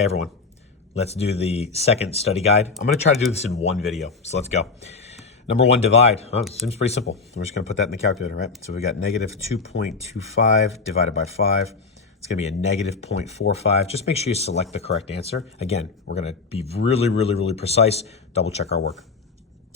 Okay, everyone, let's do the second study guide. I'm going to try to do this in one video, so let's go. Number one, divide. Oh, seems pretty simple. We're just going to put that in the calculator, right? So we got negative 2.25 divided by 5. It's going to be a negative 0.45. Just make sure you select the correct answer. Again, we're going to be really precise. Double check our work.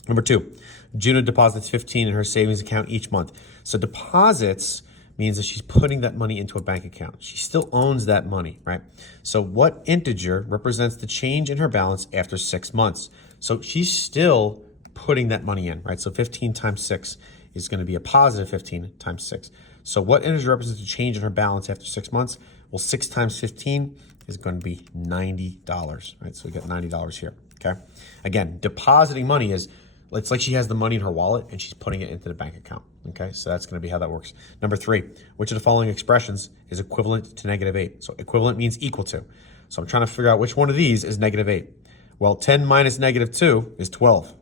Number two, Juno deposits 15 in her savings account each month. So deposits means that she's putting that money into a bank account. She still owns that money, right? So what integer represents the change in her balance after 6 months? So she's still putting that money in, right? So 15 times 6 is going to be a positive 15 times 6. So what integer represents the change in her balance after 6 months? Well, 6 times 15 is going to be $90, right? So we got $90 here, okay? Again, depositing money is, it's like she has the money in her wallet and she's putting it into the bank account, okay? So that's going to be how that works. Number three, which of the following expressions is equivalent to negative 8? So equivalent means equal to. So I'm trying to figure out which one of these is negative 8. Well, 10 minus negative 2 is 12.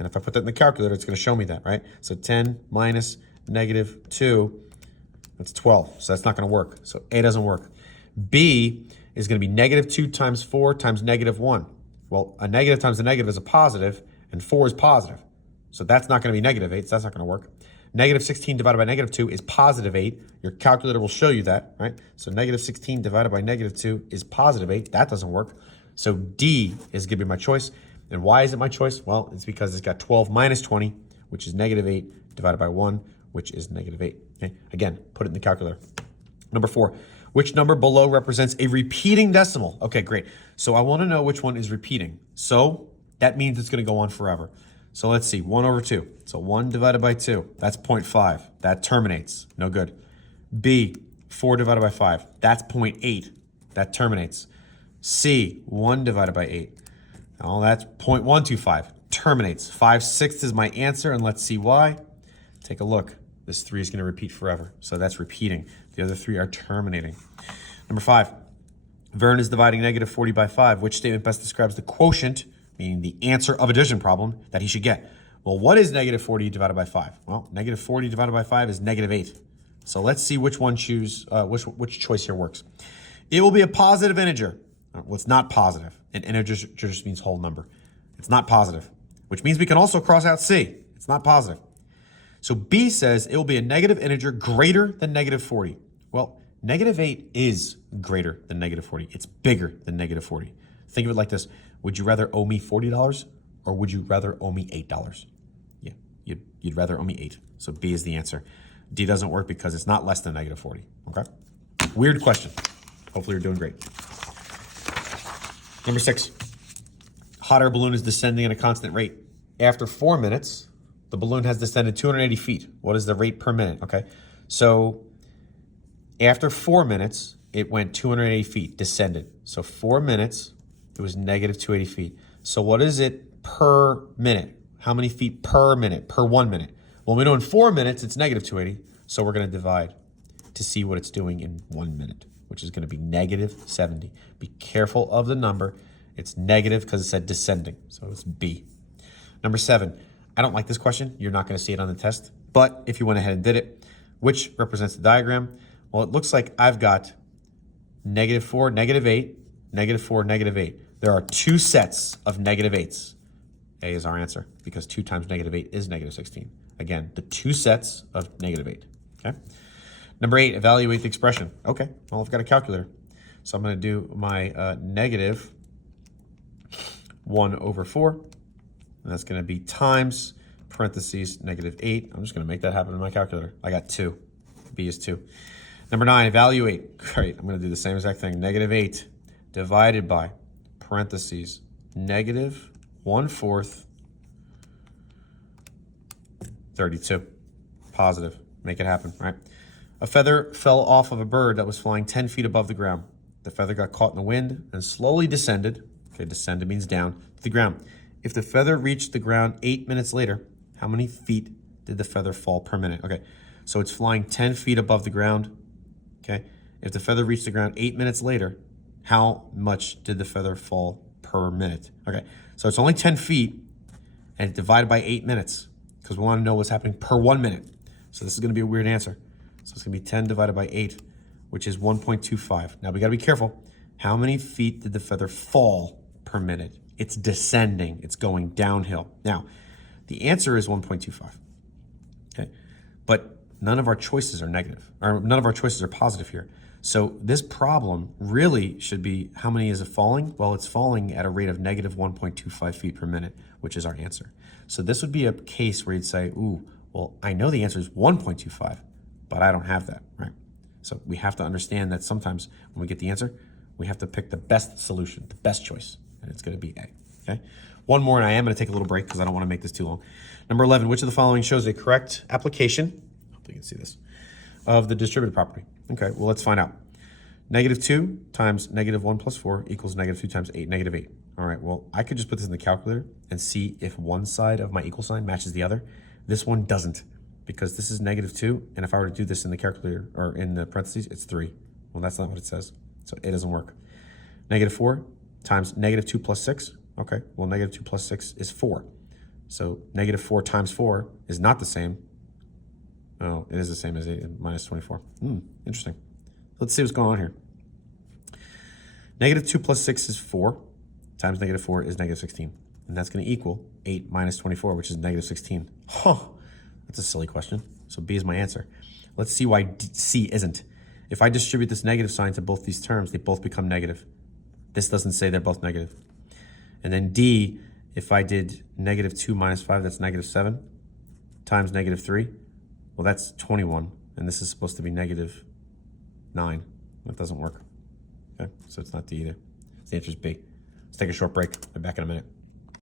And if I put that in the calculator, it's going to show me that, right? So 10 minus negative 2, that's 12. So that's not going to work. So A doesn't work. B is going to be negative 2 times 4 times negative 1. Well, a negative times a negative is a positive, and 4 is positive. So that's not going to be negative 8, so that's not going to work. Negative 16 divided by negative 2 is positive 8. Your calculator will show you that, right? So negative 16 divided by negative 2 is positive 8. That doesn't work. So D is going to be my choice. And why is it my choice? Well, it's because it's got 12 minus 20, which is negative 8, divided by 1, which is negative 8. Okay? Again, put it in the calculator. Number four, which number below represents a repeating decimal? Okay, great. So I want to know which one is repeating. So that means it's going to go on forever. So let's see, 1 over 2. So 1 divided by 2, that's 0.5. That terminates. No good. B, 4 divided by 5. That's 0.8. That terminates. C, 1 divided by 8. Oh, that's 0.125. Terminates. 5/6 is my answer, and let's see why. Take a look. This 3 is going to repeat forever. So that's repeating. The other 3 are terminating. Number 5. Vern is dividing negative 40 by 5. Which statement best describes the quotient, meaning the answer of a addition problem, that he should get? Well, what is negative 40 divided by 5? Well, negative 40 divided by 5 is negative 8. So let's see which one which choice here works. It will be a positive integer. Well, it's not positive. An integer just means whole number. It's not positive, which means we can also cross out C. It's not positive. So B says it will be a negative integer greater than negative 40. Well, negative 8 is greater than negative 40. It's bigger than negative 40. Think of it like this. Would you rather owe me $40 or would you rather owe me $8? Yeah, you'd rather owe me 8. So B is the answer. D doesn't work because it's not less than negative 40. Okay? Weird question. Hopefully you're doing great. Number 6. Hot air balloon is descending at a constant rate. After 4 minutes, the balloon has descended 280 feet. What is the rate per minute? Okay, so after 4 minutes, it went 280 feet, descended. So 4 minutes, it was negative 280 feet. So what is it per minute? How many feet per minute, per 1 minute? Well, we know in 4 minutes, it's negative 280. So we're going to divide to see what it's doing in 1 minute, which is going to be negative 70. Be careful of the number. It's negative because it said descending. So it's B. Number 7. I don't like this question. You're not going to see it on the test. But if you went ahead and did it, which represents the diagram? Well, it looks like I've got negative 4, negative 8, negative 4, negative 8. There are 2 sets of negative 8s. A is our answer because 2 times negative 8 is negative 16. Again, the 2 sets of negative 8. Okay. Number 8, evaluate the expression. Okay, well, I've got a calculator. So I'm going to do my negative 1 over 4. And that's going to be times, parentheses, negative 8. I'm just going to make that happen in my calculator. I got 2. B is 2. Number 9, evaluate. Great, I'm going to do the same exact thing. Negative 8 divided by, parentheses, negative 1/4, 32. Positive. Make it happen, right? A feather fell off of a bird that was flying 10 feet above the ground. The feather got caught in the wind and slowly descended. Okay, descended means down to the ground. If the feather reached the ground 8 minutes later, how many feet did the feather fall per minute? Okay, so it's flying 10 feet above the ground. Okay, if the feather reached the ground 8 minutes later, how much did the feather fall per minute? Okay, so it's only 10 feet and it's divided by 8 minutes because we want to know what's happening per 1 minute. So this is going to be a weird answer. So it's going to be 10 divided by 8, which is 1.25. Now we got to be careful. How many feet did the feather fall per minute? It's descending. It's going downhill. Now, the answer is 1.25. Okay, but none of our choices are negative, or none of our choices are positive here. So this problem really should be, how many is it falling? Well, it's falling at a rate of negative 1.25 feet per minute, which is our answer. So this would be a case where you'd say, ooh, well, I know the answer is 1.25, but I don't have that, right? So we have to understand that sometimes when we get the answer, we have to pick the best solution, the best choice, and it's going to be A, okay? One more, and I am going to take a little break because I don't want to make this too long. Number 11, which of the following shows a correct application, hope you can see this, of the distributive property? Okay, well, let's find out. Negative 2 times negative 1 plus 4 equals negative 2 times 8, negative 8. All right, well, I could just put this in the calculator and see if one side of my equal sign matches the other. This one doesn't, because this is negative 2, and if I were to do this in the calculator, or in the parentheses, it's 3. Well, that's not what it says, so it doesn't work. Negative 4 times negative 2 plus 6. Okay, well, negative 2 plus 6 is 4. So negative 4 times 4 is not the same. Oh, it is the same as 8 minus 24. Interesting. Let's see what's going on here. Negative 2 plus 6 is 4, times negative 4 is negative 16. And that's going to equal 8 minus 24, which is negative 16. Huh, that's a silly question. So B is my answer. Let's see why C isn't. If I distribute this negative sign to both these terms, they both become negative. This doesn't say they're both negative. And then D, if I did negative 2 minus 5, that's negative 7, times negative 3, well, that's 21. And this is supposed to be negative 9. That doesn't work. Okay, so it's not D either. So the answer is B. Let's take a short break. I'll be back in a minute.